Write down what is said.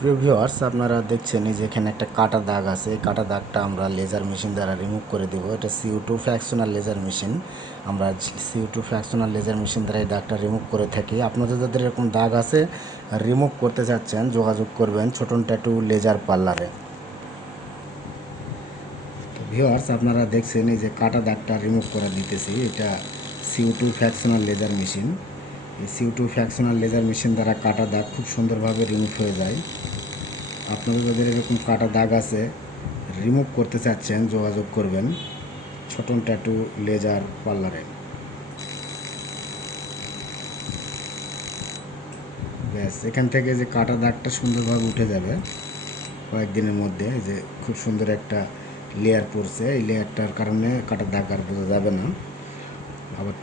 প্রিয় ভিউয়ার্স, আপনারা দেখছেন এই যে এখানে একটা কাটা দাগ আছে। এই কাটা দাগটা আমরা লেজার মেশিন দ্বারা রিমুভ করে দেব। এটা CO2 ফ্র্যাকশনাল লেজার মেশিন। আমরা CO2 ফ্র্যাকশনাল লেজার মেশিন দ্বারা এই দাগটা রিমুভ করে থাকি। আপনাদের যাদের এরকম দাগ আছে, রিমুভ করতে চাচ্ছেন, যোগাযোগ করবেন ছোটন ট্যাটু লেজার পার্লারে। ভিউয়ার্স, আপনারা দেখছেন এই যে কাটা দাগটা রিমুভ করে দিতেছি। এটা CO2 ফ্র্যাকশনাল লেজার মেশিন। এই CO2 ফ্র্যাকশনাল লেজার মেশিন দ্বারা কাটা দাগ খুব সুন্দরভাবে রিমুভ হয়ে যায়। আপনাদের যাদের এরকম কাটা দাগ আছে, রিমুভ করতে চাচ্ছেন, যোগাযোগ করবেন ছোটন ট্যাটু লেজার পার্লারে। ব্যাস, এখান থেকে যে কাটা দাগটা সুন্দরভাবে উঠে যাবে কয়েকদিনের মধ্যে। যে খুব সুন্দর একটা লেয়ার পড়ছে, এই লেয়ারটার কারণে কাটা দাগ আর বোঝা যাবে না। আবার